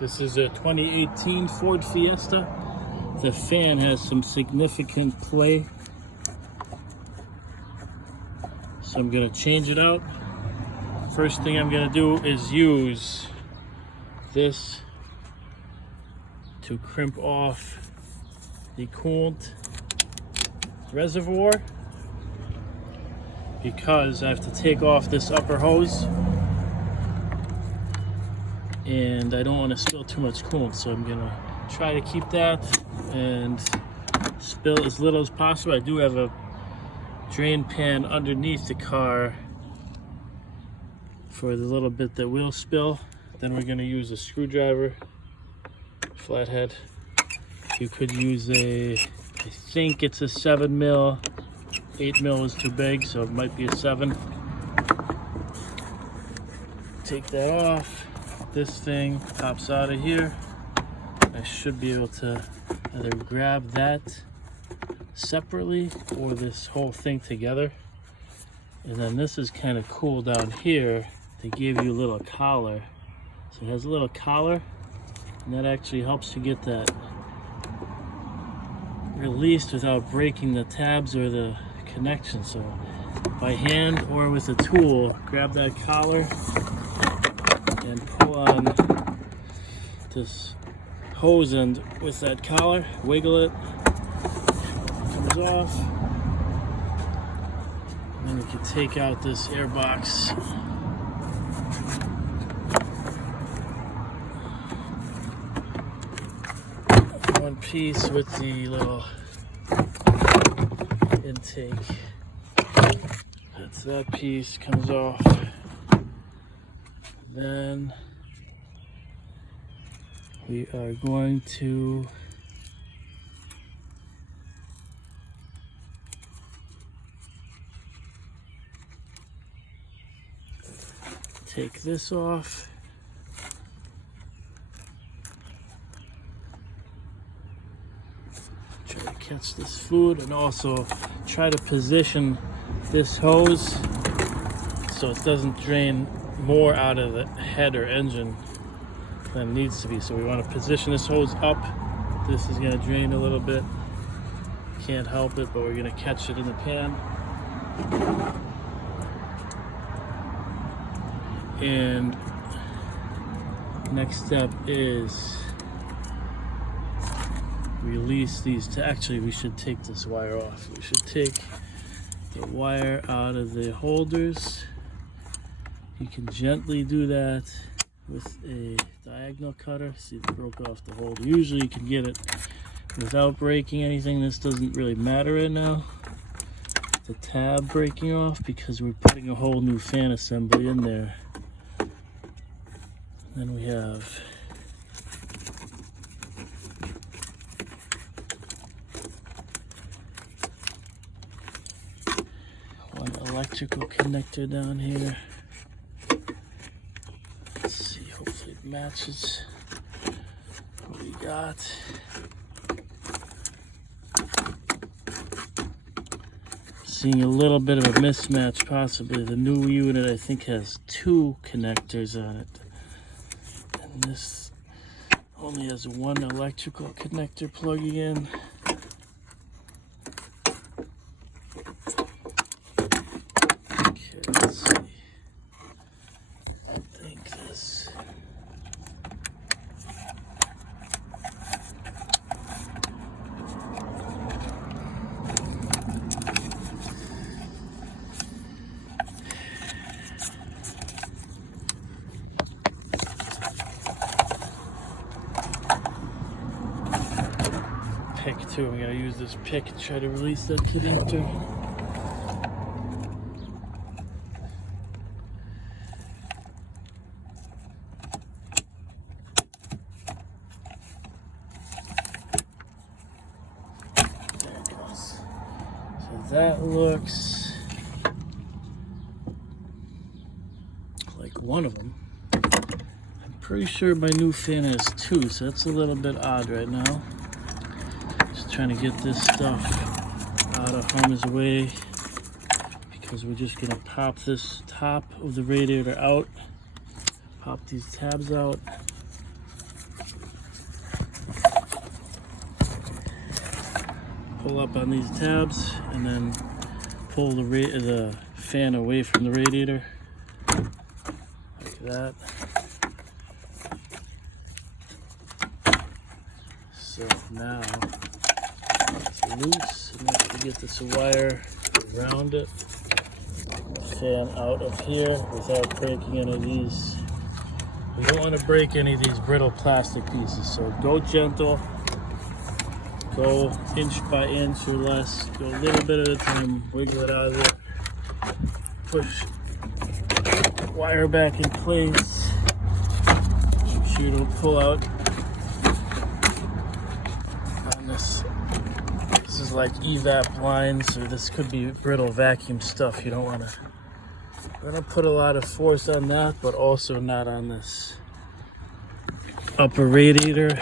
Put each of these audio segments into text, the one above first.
This is a 2018 Ford Fiesta. The fan has some significant play, so I'm going to change it out. First thing I'm going to do is use this to crimp off the coolant reservoir, because I have to take off this upper hose and I don't want to spill too much coolant, so I'm gonna try to keep that and spill as little as possible. I do have a drain pan underneath the car for the little bit that will spill. Then we're gonna use a screwdriver, flathead. You could use I think it's a 7 mil. 8 mil is too big, so it might be a 7. Take that off. This thing pops out of here. I should be able to either grab that separately or this whole thing together. And then this is kind of cool down here. They gave you a little collar. So it has a little collar, and that actually helps to get that released without breaking the tabs or the connection. So by hand or with a tool, grab that collar and pull on this hose end with that collar, wiggle it, comes off, and then you can take out this air box. One piece with the little intake. That's that piece, comes off. Then we are going to take this off. Try to catch this fluid, and also try to position this hose so it doesn't drain more out of the head or engine than it needs to be. So we want to position this hose up. This is going to drain a little bit. Can't help it, but we're going to catch it in the pan. And next step is release these. Actually, we should take this wire off. We should take the wire out of the holders. You can gently do that with a diagonal cutter. See, it broke off the holder. Usually you can get it without breaking anything. This doesn't really matter right now, the tab breaking off, because we're putting a whole new fan assembly in there. Then we have one electrical connector down here. Let's see, hopefully it matches what we got. Seeing a little bit of a mismatch possibly. The new unit I think has 2 connectors on it, and this only has one electrical connector plugging in. Okay, let's see. I think this. Pick too. I'm gonna use this pick and try to release that connector. There it goes. So that looks like one of them. I'm pretty sure my new fan has 2, so that's a little bit odd right now. Trying to get this stuff out of harm's way, because we're just going to pop this top of the radiator out, pop these tabs out, pull up on these tabs and then pull the fan away from the radiator like that. So now it's loose, and then we get this wire around it, fan out of here without breaking any of these. You don't want to break any of these brittle plastic pieces, so go gentle, go inch by inch or less, go a little bit at a time, wiggle it out of there, push the wire back in place, make sure you don't pull out on this. This is like evap lines, or this could be brittle vacuum stuff. You don't want to. I'm gonna put a lot of force on that, but also not on this upper radiator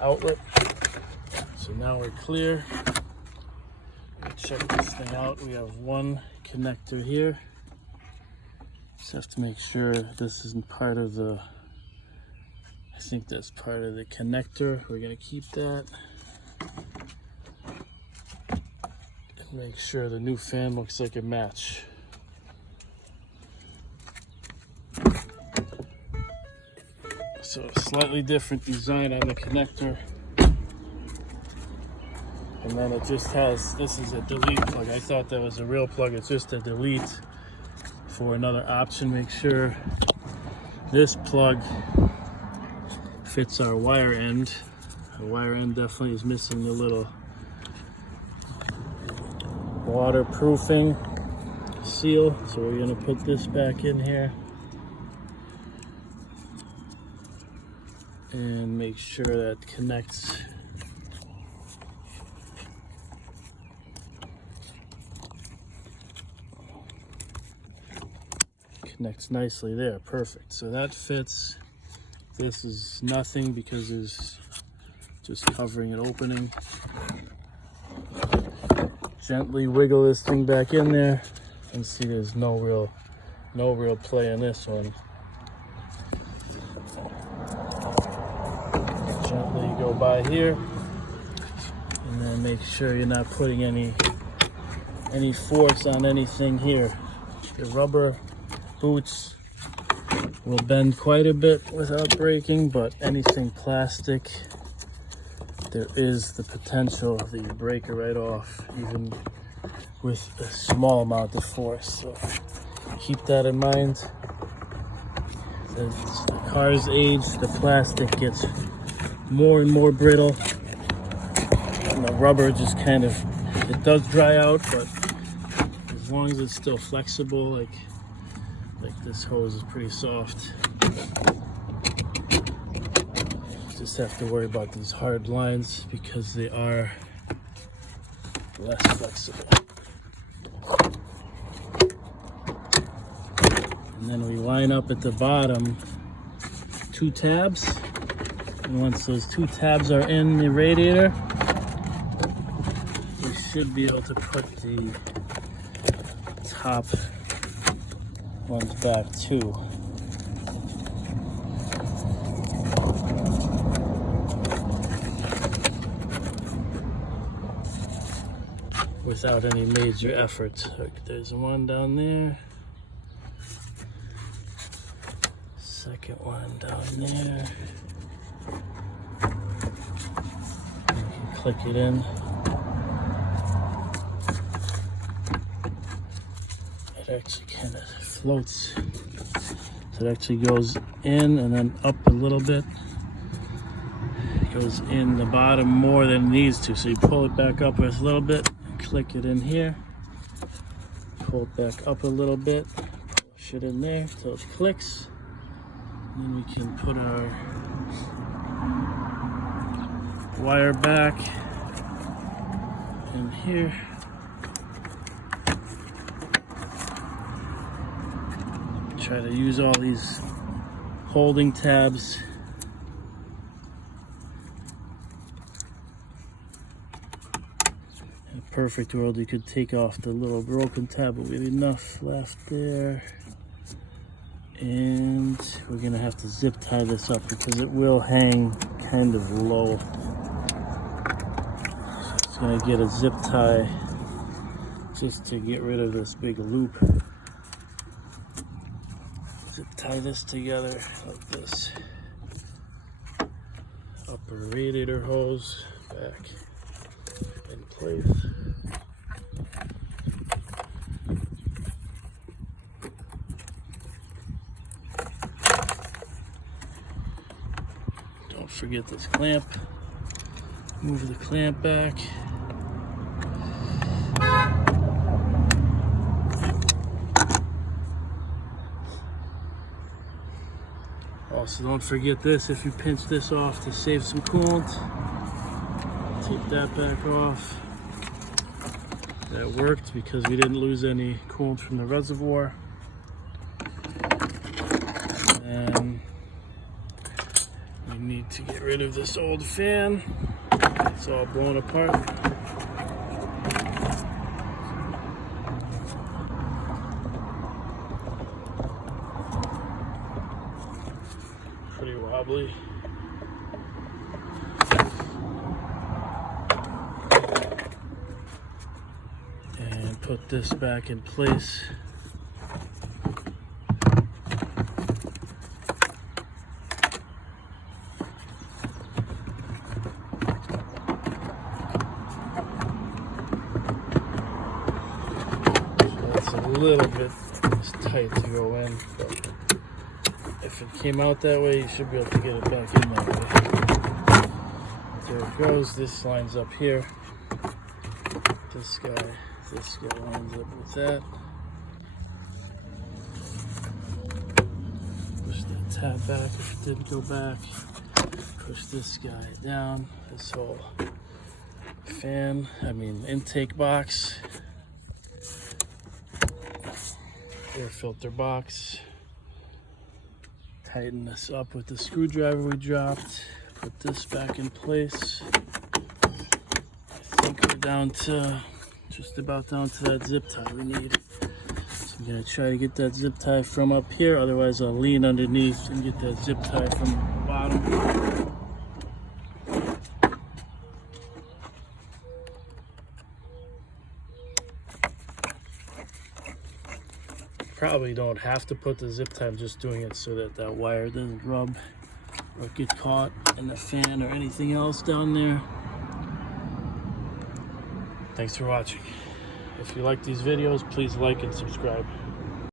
outlet. So now we're clear. Check this thing out. We have one connector here. Just have to make sure this isn't part of the, I think that's part of the connector. We're gonna keep that. Make sure the new fan looks like a match. So a slightly different design on the connector. And then it just has, this is a delete plug. I thought that was a real plug. It's just a delete for another option. Make sure this plug fits our wire end. The wire end definitely is missing the little waterproofing seal, so we're going to put this back in here and make sure that connects nicely there. Perfect. So that fits. This is nothing because it's just covering an opening. Gently wiggle this thing back in there and see there's no real play in this one. Gently go by here and then make sure you're not putting any force on anything here. The rubber boots will bend quite a bit without breaking, but anything plastic, there is the potential that you break it right off, even with a small amount of force. So keep that in mind. As the cars age, the plastic gets more and more brittle, and the rubber just kind of, it does dry out, but as long as it's still flexible, like this hose is pretty soft. Just have to worry about these hard lines because they are less flexible. And then we line up at the bottom 2 tabs, and once those 2 tabs are in the radiator, we should be able to put the top ones back too. Without any major effort. There's one down there. Second one down there. You can click it in. It actually kind of floats. So it actually goes in and then up a little bit. It goes in the bottom more than it needs to. So you pull it back up a little bit. Click it in here, pull it back up a little bit, push it in there till it clicks, and then we can put our wire back in here. Try to use all these holding tabs. Perfect world, you could take off the little broken tab, but we have enough left there And we're gonna have to zip tie this up because it will hang kind of low. So it's gonna get a zip tie just to get rid of this big loop. Zip tie this together like this. Upper radiator hose back in place. Don't forget this clamp. Move the clamp back. Also, don't forget this, if you pinch this off to save some coolant, take that back off. That worked because we didn't lose any coolant from the reservoir. And we need to get rid of this old fan. It's all blown apart. Pretty wobbly. And put this back in place. So it's a little bit tight to go in, but if it came out that way, you should be able to get it back in that way. There it goes. This lines up here. This guy lines up with that. Push that tab back if it didn't go back. Push this guy down. This whole intake box. Air filter box. Tighten this up with the screwdriver we dropped. Put this back in place. I think we're down to, just about down to that zip tie we need. So I'm gonna try to get that zip tie from up here, otherwise I'll lean underneath and get that zip tie from the bottom. Probably don't have to put the zip tie, I'm just doing it so that that wire doesn't rub or get caught in the fan or anything else down there. Thanks for watching. If you like these videos, please like and subscribe.